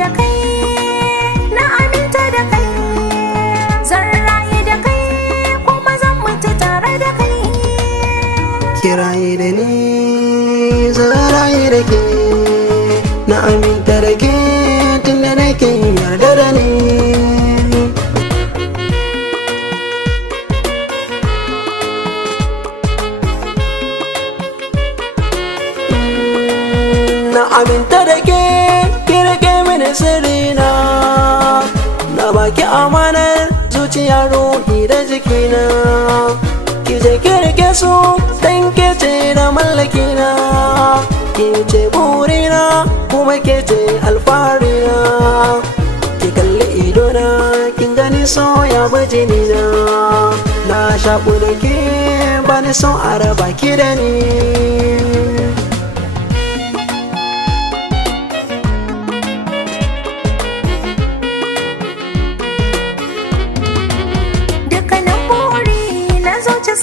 da kai, na aminta da kai, zan rayu da kai kuma zan mutu tare da kai. Kiraye da ni zan rayu da ke, na aminta da ke tunda nake yarda da ni. Na aminta da ke, ki rike mini sirrina, na baki amanar zuciya, ruhi da jikina. Ki je ki rike su dan ke ce da mallakina, ki ce burina kuma ke ce alfarina. Ki kalli idona kin gani so ya bi jinina, na shaƙu da ke bani son a raba ki da ni.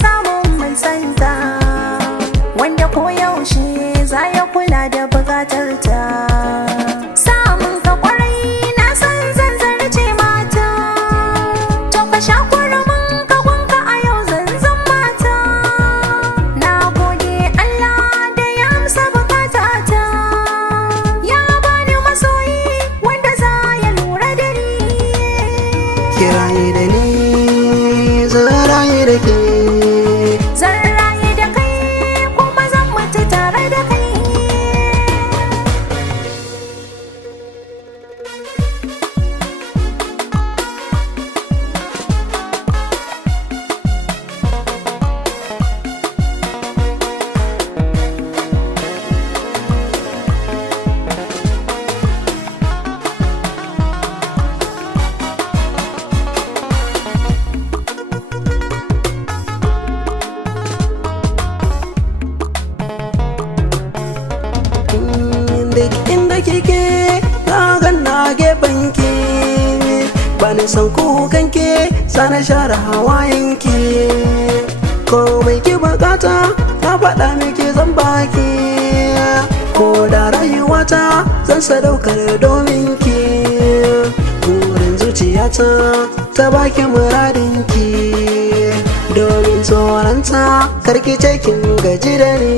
Samun mai santa wanda koyaushe za ya kula da bukatar ta. Samun ka kwarai na san zan zarce mata, to ka sha kurumin ka gwanka a yau zanzan mata. Na gode Allah da ya amsa bukatata, ya bani masoyi wanda za ya lura da ni. Kiraye da ni zan rayu da ke, zan rayu da kai kuma zan mutu tare da kai. Duk inda kike na ganna gefanki, bani son kukanki sana share hawayenki. Komai ki bukata na faɗa miki zan baki, ko da rayuwata zan sadaukar domin ki. Burin zuciyata ta baki muradinki, domin tsoronta karki ce kin gaji da ni.